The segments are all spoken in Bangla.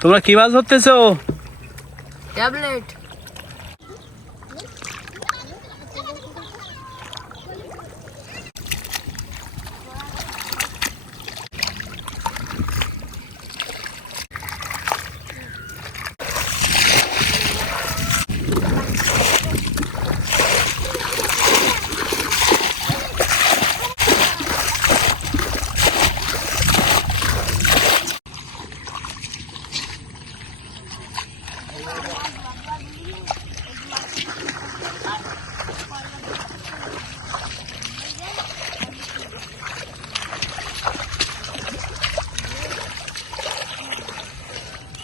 তোমরা কি মাছ ধরতেছো? ট্যাবলেট।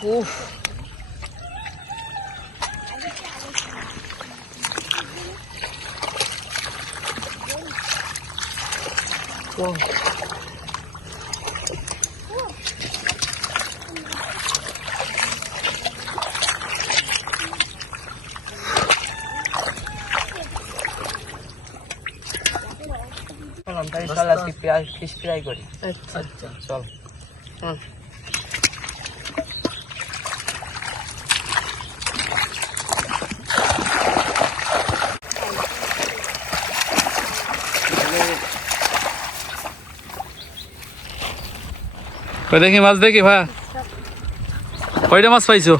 Uf. Wow. চল আজকে ফ্রাই ফিশ ফ্রাই করি আচ্ছা আচ্ছা চল দেখি মাছ দেখি ভাই। কয়টা মাছ পাইছো?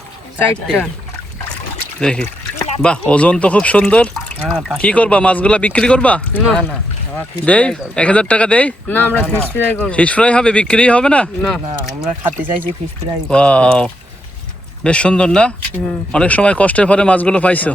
দেখি। বাহ ওজন তো খুব সুন্দর। হ্যাঁ কি করবা? মাছগুলা বিক্রি করবা? না না। দেই? এক হাজার টাকা দেই? না আমরা ফিশ ফ্রাই করব। ফিশ ফ্রাই হবে বিক্রি হবে না? না না আমরা খাতে চাইছি ফিশ ফ্রাই ওয়াও বেশ সুন্দর না? অনেক সময় কষ্টের পরে মাছগুলো পাইছো।